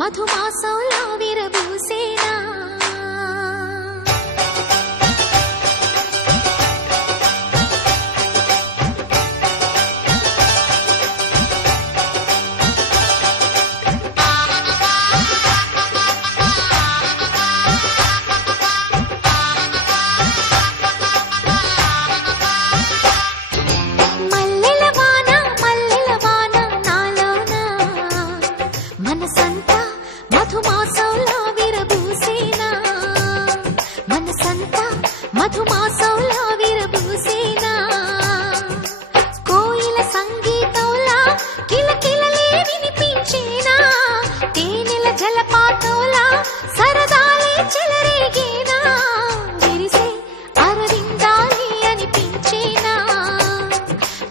మధుమాసంలా విరబూసేనా మధుమాసంలా విరబూసేనా కోయిల సంగీతంలా కిలకిలలే వినిపించేనా తేనెల జలపాతంలా సరదాలే చెలరేగేనా విరిసే అరవిందాలే అనిపించేనా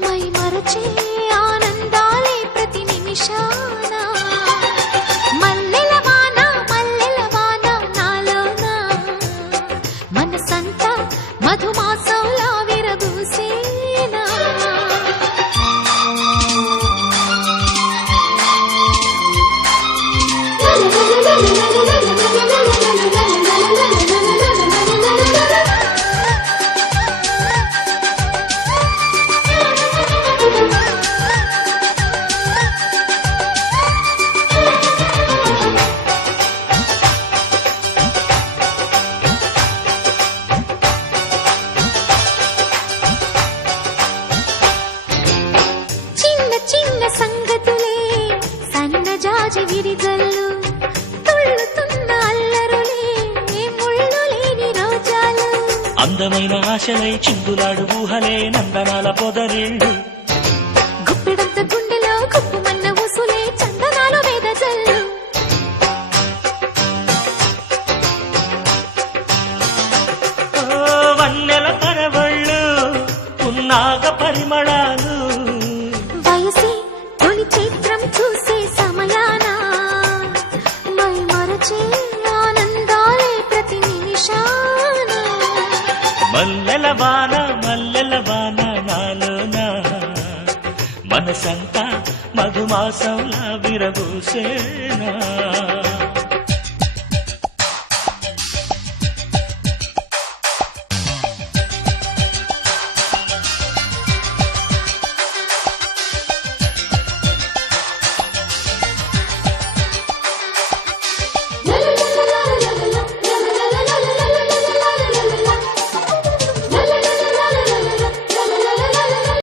మై మరచే ఆనందాలే ప్రతి నిమిషాన మల్లెల వాన నాలోనా మనసంతా మధుమాసంలా విరబూసేనా సంగతులే సన్నజాజి విరిజల్లు తుళ్ళుతున్న అల్లరులే ముళ్ళు లేని రోజాలు అందమైన ఆశలై చిందులాడు ఊహలే నందనాల పొదరిళ్ళు గుప్పెడంత గుండెలో గుప్పుమన్న ఊసులే చందనాలు వేదజల్లు వన్నెల పరవళ్ళు ఉన్నాగ పరిమళాలు వయసి తొలి చిత్రం చూసే సమయాన మై మరచే ఆనందాలే ప్రతి నిమిషాన మల్లెల వాన నాలోనా మనసంతా మధుమాసంలా విరబూసేనా